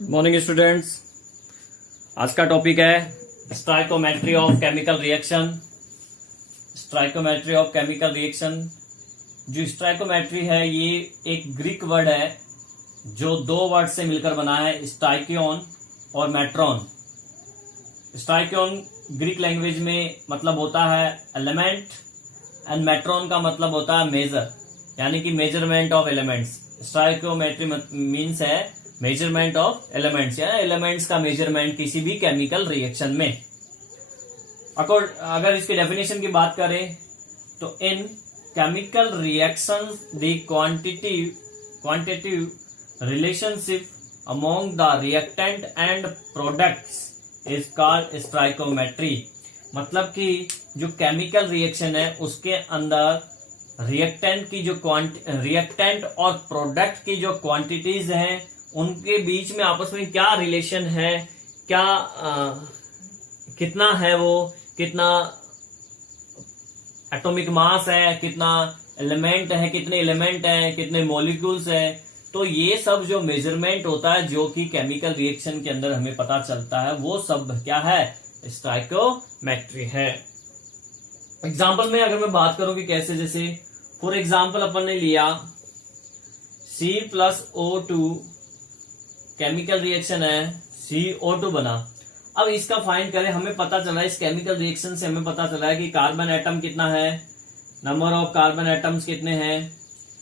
Morning students. आज का topic है stoichiometry of chemical reaction. Stoichiometry of chemical reaction. जो स्टोइकोमेट्री है ये एक ग्रीक वर्ड है जो दो वर्ड से मिलकर बना है, स्टाइकियोन और मेट्रॉन। स्टाइकियोन ग्रीक लैंग्वेज में मतलब होता है एलिमेंट एंड मेट्रॉन का मतलब होता है मेजर, यानी कि measurement of elements. Stoichiometry means है मेजरमेंट ऑफ एलिमेंट्स या एलिमेंट्स का मेजरमेंट किसी भी केमिकल रिएक्शन में। अगर इसकी डेफिनेशन की बात करें तो इन chemical reactions the quantitative relationship among the reactant and products is called stoichiometry. मतलब कि जो केमिकल रिएक्शन है उसके अंदर रिएक्टेंट और प्रोडक्ट की जो क्वांटिटीज हैं उनके बीच में आपस में क्या रिलेशन है, क्या कितना है, वो कितना एटॉमिक मास है, कितना एलिमेंट है, कितने एलिमेंट हैं, कितने मॉलिक्यूल्स हैं। तो ये सब जो मेजरमेंट होता है जो कि केमिकल रिएक्शन के अंदर हमें पता चलता है वो सब क्या है, स्टोइकोमेट्री है। एग्जाम्पल में अगर मैं बात करूं कि कैसे, जैसे फॉर एग्जाम्पल अपन ने लिया C+O2 केमिकल रिएक्शन है, CO2 बना। अब इसका फाइंड करें, हमें पता चला इस केमिकल रिएक्शन से हमें पता चला है कि कार्बन एटम कितना है, नंबर ऑफ कार्बन एटम्स कितने हैं,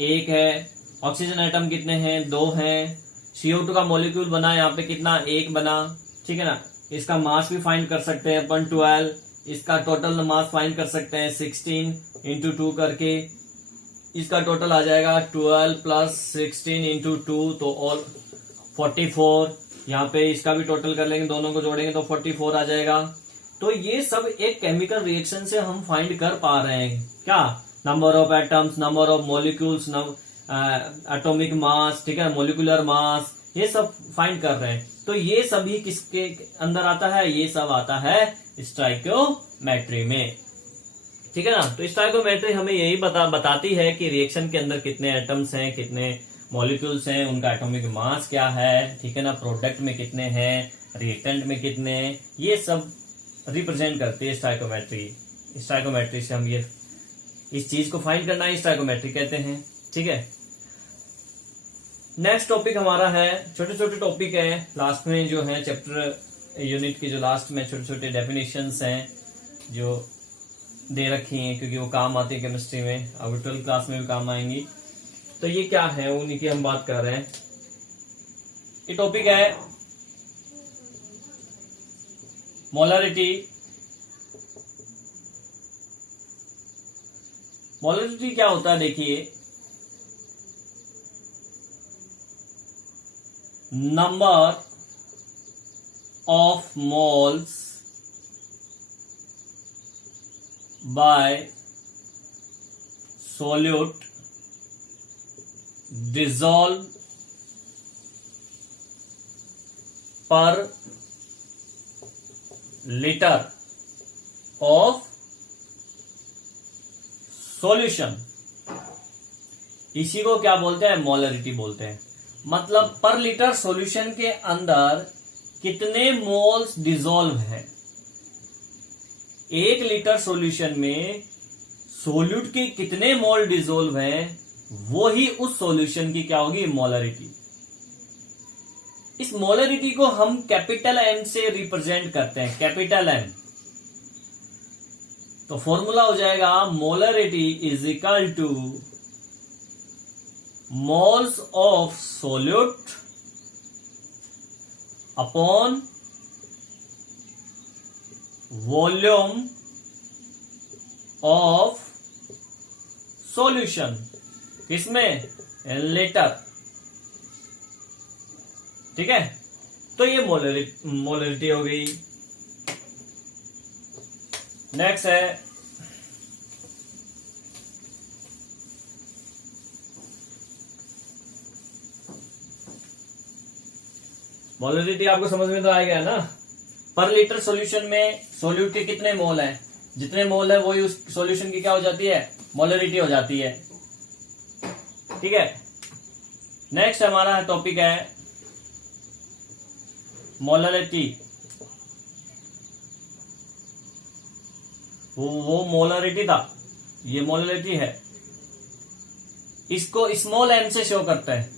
1 है। ऑक्सीजन एटम कितने हैं, 2 हैं। CO2 का मॉलिक्यूल बना यहाँ पे कितना, 1 बना, ठीक है ना। इसका मास भी फाइंड कर सकते हैं अपन 12। इसका टोटल मास फाइंड कर सकते हैं 16 इंटू 2 करके। इसका टोटल आ जाएगा 12 प्लस 16 इंटू 2 तो ऑल 44। यहाँ पे इसका भी टोटल कर लेंगे, दोनों को जोड़ेंगे तो 44 आ जाएगा। तो ये सब एक केमिकल रिएक्शन से हम फाइंड कर पा रहे हैं क्या, number of atoms, number of molecules, atomic mass, ठीक है, मोलिकुलर मास, ये सब फाइंड कर रहे हैं। तो ये सभी किसके अंदर आता है, ये सब आता है स्टोइकोमेट्री में, ठीक है ना। तो स्टोइकोमेट्री हमें यही बताती है कि रिएक्शन के अंदर कितने एटम्स हैं, कितने मॉलिक्यूल्स हैं, उनका एटॉमिक मास क्या है, ठीक है ना, प्रोडक्ट में कितने हैं, रिएक्टेंट में कितने हैं, ये सब रिप्रेजेंट करती है स्टोइकोमेट्री। स्टोइकोमेट्री से हम ये इस चीज को फाइंड करना है, स्टोइकोमेट्री कहते हैं, ठीक है। नेक्स्ट टॉपिक हमारा है, छोटे छोटे टॉपिक है लास्ट में जो है चैप्टर यूनिट की, जो लास्ट में छोटे छोटे डेफिनेशंस हैं जो दे रखी हैं क्योंकि वो काम आती है केमिस्ट्री में, अब 12th क्लास में भी काम आएंगी। तो ये क्या है, उन्हीं की हम बात कर रहे हैं। ये टॉपिक है मोलरिटी। मोलरिटी क्या होता है, देखिए, number of moles bye solute dissolve per liter of solution। इसी को क्या बोलते हैं, मोलरिटी बोलते हैं। मतलब पर लीटर सॉल्यूशन के अंदर कितने मोल्स डिसॉल्व है। 1 लीटर सॉल्यूशन में सोल्यूट के कितने मोल डिसॉल्व हैं, वो ही उस सॉल्यूशन की क्या होगी, मोलरिटी। इस मोलरिटी को हम कैपिटल M से रिप्रेजेंट करते हैं, कैपिटल M। तो फॉर्मूला हो जाएगा molarity is equal to moles of solute upon volume of solution, किसमें, लीटर, ठीक है। तो ये मोलरिटी हो गई। नेक्स्ट है मोलरिटी, आपको समझ में तो आ गया ना। पर लीटर सॉल्यूशन में सोल्यूट के कितने मोल हैं, जितने मोल है वही उस सॉल्यूशन की क्या हो जाती है, मोलरिटी हो जाती है, ठीक है। नेक्स्ट हमारा टॉपिक है मोलरिटी, वो मोलरिटी था, ये मोलरिटी है। इसको स्मॉल एम से शो करते हैं,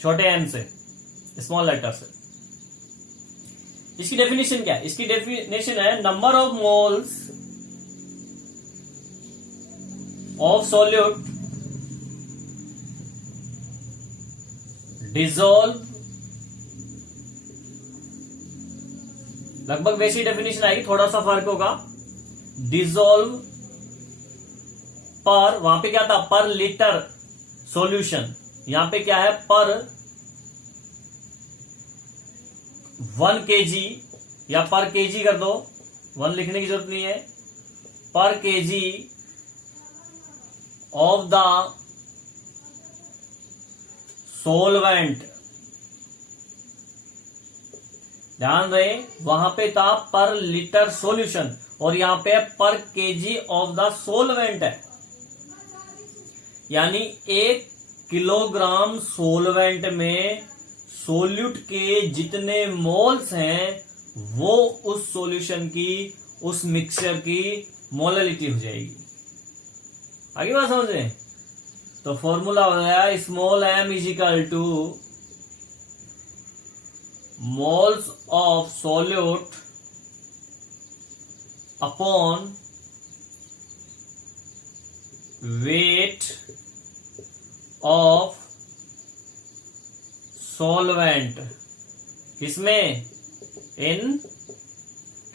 छोटे एम से, स्मॉल लेटर से। इसकी डेफिनेशन क्या है? इसकी डेफिनेशन है number of moles of solute dissolve, लगभग वैसी डेफिनेशन आएगी, थोड़ा सा फर्क होगा। डिसॉल्व पर, वहां पे क्या था, पर लीटर सॉल्यूशन, यहां पे क्या है, पर 1 kg या पर केजी कर दो, 1 लिखने की जरूरत नहीं है, पर केजी ऑफ द सोलवेंट। ध्यान रहे, वहां पे था पर लीटर सॉल्यूशन और यहां पे पर केजी ऑफ द सोलवेंट है, यानी 1 किलोग्राम सोलवेंट में सोल्यूट के जितने मोल्स हैं वो उस सॉल्यूशन की, उस मिक्सचर की मोलरिटी हो जाएगी। आगे बात समझ रहे हैं? तो फॉर्मूला हो गया small m is equal to moles of solute upon weight of solvent, किसमें, इन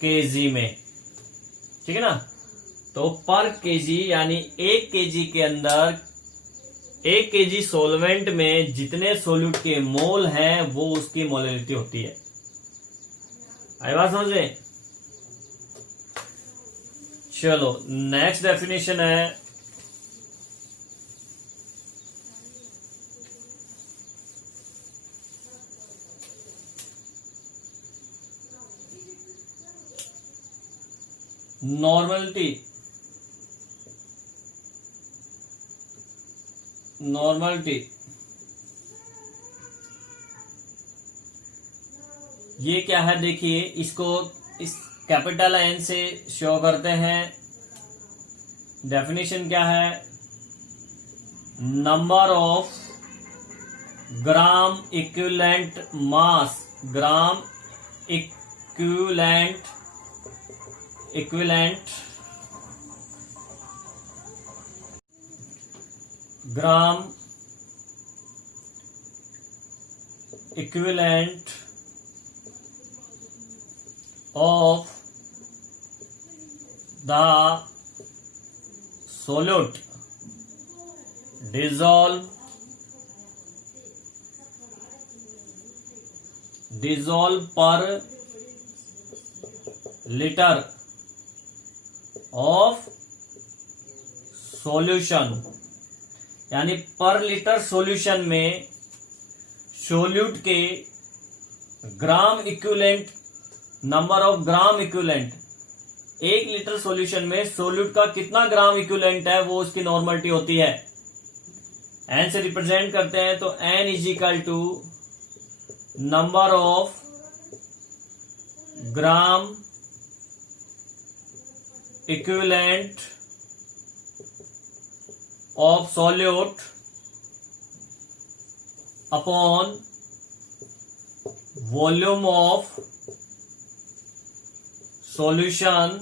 केजी में, ठीक है ना। तो पर केजी यानी 1 केजी के अंदर, 1 केजी सॉल्वेंट में जितने सोल्यूट के मोल हैं वो उसकी मोलरिटी होती है। आई बात समझे? चलो नेक्स्ट डेफिनेशन है नॉर्मलिटी। नॉर्मलिटी ये क्या है, देखिए इसको इस कैपिटल एन से शो करते हैं। डेफिनेशन क्या है, number of gram equivalent mass, gram equivalent gram equivalent of the solute dissolve per liter of solution, यानी पर लीटर सॉल्यूशन में सोल्यूट के gram equivalent, number of gram equivalent, 1 litre solution में सोल्यूट का कितना ग्राम इक्विवेलेंट है वो उसकी नॉर्मलिटी होती है। एन से रिप्रेजेंट करते हैं तो N is equal to number of gram equivalent of solute upon volume of solution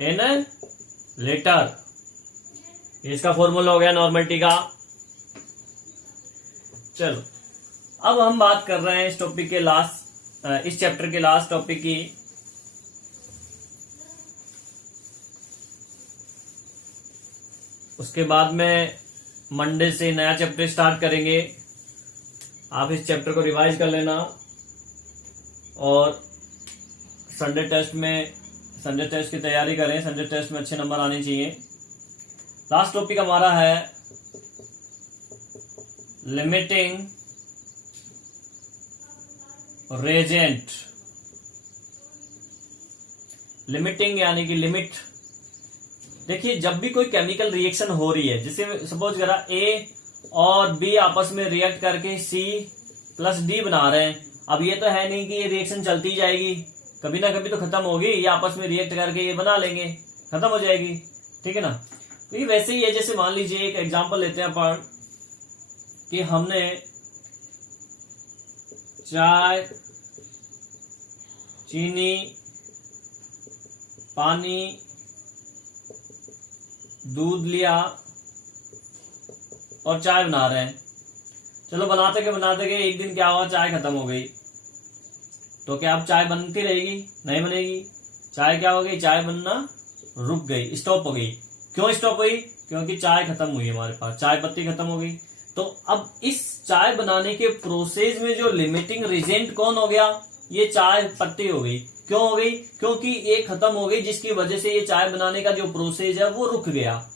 in litre. इसका फॉर्मूला हो गया नॉर्मलिटी का। चलो अब हम बात कर रहे हैं इस टॉपिक के लास्ट, इस चैप्टर के लास्ट टॉपिक की। उसके बाद में मंडे से नया चैप्टर स्टार्ट करेंगे। आप इस चैप्टर को रिवाइज कर लेना और संडे टेस्ट की तैयारी करें। संडे टेस्ट में अच्छे नंबर आने चाहिए। लास्ट टॉपिक हमारा है लिमिटिंग रेजेंट। लिमिटिंग यानी कि लिमिट। देखिए जब भी कोई केमिकल रिएक्शन हो रही है, जैसे सपोज करा ए और बी आपस में रिएक्ट करके C+D बना रहे हैं अब ये तो है नहीं कि ये रिएक्शन चलती जाएगी, कभी ना कभी तो खत्म होगी, ये आपस में रिएक्ट करके ये बना लेंगे, खत्म हो जाएगी, ठीक है ना। तो ये वैसे ही है, जैसे मान लीजिए एक एग्जांपल लेते हैं अपन कि हमने चाय, चीनी, पानी, दूध लिया और चाय बना रहे हैं। चलो बनाते के एक दिन क्या हुआ, चाय खत्म हो गई। तो क्या अब चाय बनती रहेगी? नहीं बनेगी। चाय क्या हो गई, चाय बनना रुक गई, स्टॉप हो गई। क्यों स्टॉप हुई? क्योंकि चाय खत्म हुई, हमारे पास चाय पत्ती खत्म हो गई। तो अब इस चाय बनाने के प्रोसेस में जो लिमिटिंग रीजेंट कौन हो गया? ये चाय पत्ती हो गई। क्यों हो गई? क्योंकि ये खत्म हो गई, जिसकी वजह से ये चाय बनाने का जो प्रोसेस है वो रुक गया,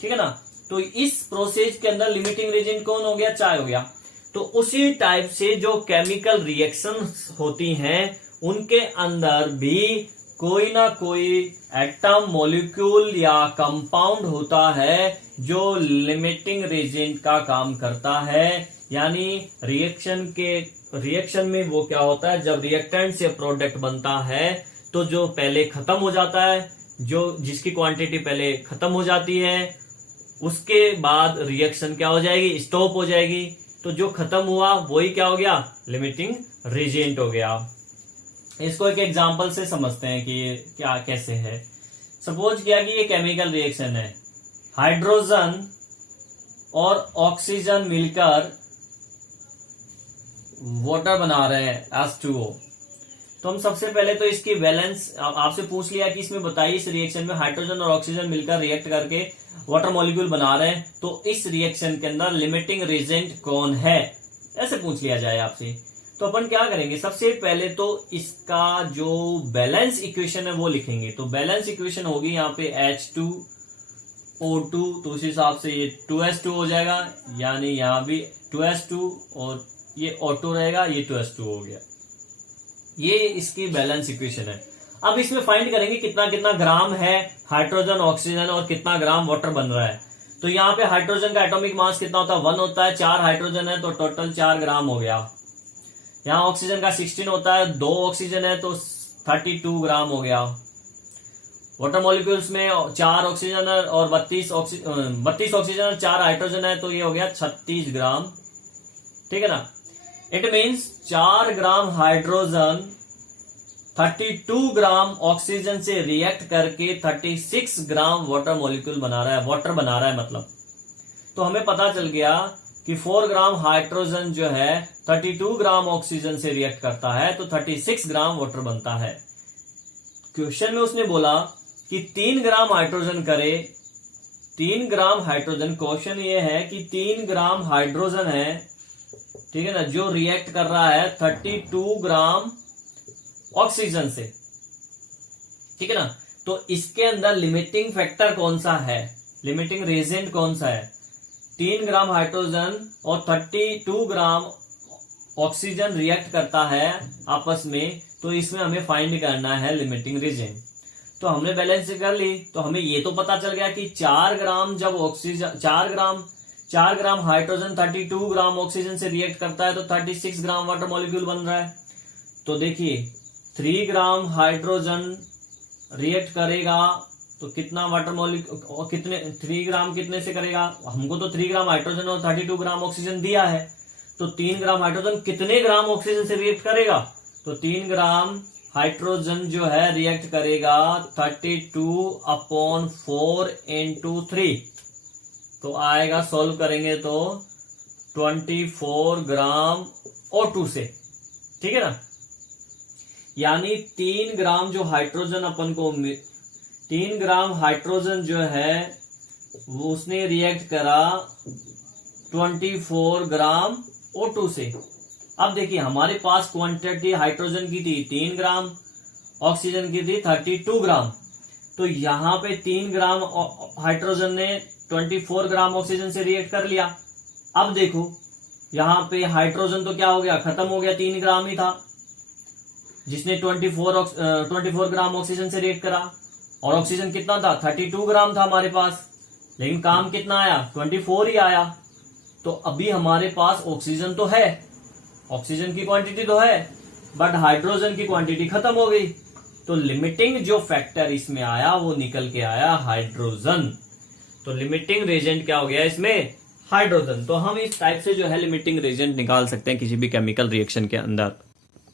ठीक है ना। तो इस प्रोसेस के अंदर लिमिटिंग रीजेंट कौन हो गया? चाय हो गया। तो उसी टाइप से जो केमिकल रिएक्शन होती हैं उनके अंदर भी कोई ना कोई एटम, मॉलिक्यूल या कंपाउंड होता है जो लिमिटिंग रीजेंट का काम करता है। यानी रिएक्शन में वो क्या होता है, जब रिएक्टेंट से प्रोडक्ट बनता है तो जो पहले खत्म हो जाता है, जिसकी क्वांटिटी पहले खत्म हो जाती है, उसके बाद रिएक्शन क्या हो जाएगी? स्टॉप हो जाएगी। तो जो खत्म हुआ वही क्या हो गया? लिमिटिंग रीजेंट हो गया। इसको एक एग्जांपल से समझते हैं कि ये क्या कैसे है। सपोज किया कि ये केमिकल रिएक्शन है, हाइड्रोजन और ऑक्सीजन मिलकर वाटर बना रहे हैं H2O। तो हम सबसे पहले तो इसकी बैलेंस आपसे पूछ लिया कि इसमें बताइए इस रिएक्शन में हाइड्रोजन और ऑक्सीजन मिलकर रिएक्ट करके वाटर मॉलिक्यूल बना रहे हैं, तो इस रिएक्शन के अंदर लिमिटिंग रीजेंट कौन है, ऐसे पूछ लिया जाए आपसे। तो अपन क्या करेंगे, सबसे पहले तो इसका जो बैलेंस इक्वेशन है वो लिखेंगे। तो बैलेंस इक्वेशन होगी यहाँ पे H2O2, तो उस हिसाब से ये 2H2 हो जाएगा, यानी यहाँ भी 2H2 और ये O2 रहेगा, ये 2H2 हो गया। ये इसकी बैलेंस इक्वेशन है। अब इसमें फाइंड करेंगे कितना कितना ग्राम है हाइड्रोजन, ऑक्सीजन और कितना ग्राम वाटर बन रहा है। तो यहाँ पे हाइड्रोजन का एटॉमिक मास कितना होता है? 1 होता है। 4 हाइड्रोजन है तो टोटल 4 ग्राम हो गया। यहाँ ऑक्सीजन का 16 होता है, 2 ऑक्सीजन है तो 32 ग्राम हो गया। वाटर मॉलिक्यूल्स में 4 ऑक्सीजन है और 32 ऑक्सीजन और 4 हाइड्रोजन है, तो ये हो गया 36 ग्राम, ठीक है ना। It means 4 gram hydrogen 32 gram oxygen से रिएक्ट करके 36 ग्राम वाटर मॉलिक्यूल बना रहा है, वाटर बना रहा है मतलब। तो हमें पता चल गया कि 4 ग्राम हाइड्रोजन जो है 32 ग्राम ऑक्सीजन से रिएक्ट करता है तो 36 ग्राम वाटर बनता है। क्वेश्चन में उसने बोला कि 3 ग्राम हाइड्रोजन करे, 3 ग्राम हाइड्रोजन, क्वेश्चन ये है कि 3 ग्राम हाइड्रोजन है, ठीक है ना, जो रिएक्ट कर रहा है 32 ग्राम ऑक्सीजन से, ठीक है ना। तो इसके अंदर लिमिटिंग फैक्टर कौन सा है, लिमिटिंग रीजेंट कौन सा है? 3 ग्राम हाइड्रोजन और 32 ग्राम ऑक्सीजन रिएक्ट करता है आपस में, तो इसमें हमें फाइंड करना है लिमिटिंग रीजेंट। तो हमने बैलेंस कर ली, तो हमें ये तो पता चल गया कि 4 ग्राम जब oxygen 4 gram hydrogen 32 gram oxygen से रिएक्ट करता है तो 36 ग्राम वाटर मॉलिक्यूल बन रहा है। तो देखिए 3 ग्राम हाइड्रोजन रिएक्ट करेगा तो कितना वाटर मॉलिक्यूल, कितने 3 ग्राम कितने से करेगा? हमको तो 3 ग्राम हाइड्रोजन और 32 ग्राम ऑक्सीजन दिया है, तो 3 ग्राम हाइड्रोजन कितने ग्राम ऑक्सीजन से रिएक्ट करेगा? तो 3 ग्राम हाइड्रोजन जो है रिएक्ट करेगा 32/4 into 3, तो आएगा, सोल्व करेंगे तो 24 ग्राम O2 से, ठीक है ना। यानी 3 ग्राम जो हाइड्रोजन अपन को 3 ग्राम हाइड्रोजन जो है वो उसने रिएक्ट करा 24 ग्राम O2 से। अब देखिए हमारे पास क्वांटिटी हाइड्रोजन की थी 3 ग्राम, ऑक्सीजन की थी 32 ग्राम, तो यहां पे 3 ग्राम हाइड्रोजन ने 24 ग्राम ऑक्सीजन से रिएक्ट कर लिया। अब देखो यहां पे हाइड्रोजन तो क्या हो गया, खत्म हो गया, 3 ग्राम ही था जिसने 24 ग्राम ऑक्सीजन से रिएक्ट करा, और ऑक्सीजन कितना था 32 ग्राम था हमारे पास, लेकिन काम कितना आया 24 ही आया। तो अभी हमारे पास ऑक्सीजन तो है ऑक्सीजन की क्वांटिटी तो है बट हाइड्रोजन की क्वांटिटी खत्म हो गई, तो लिमिटिंग जो फैक्टर इसमें आया वो निकल के आया हाइड्रोजन। तो लिमिटिंग रेजेंट क्या हो गया इसमें, हाइड्रोजन। तो हम इस टाइप से जो है लिमिटिंग रेजेंट निकाल सकते हैं किसी भी केमिकल रिएक्शन के अंदर।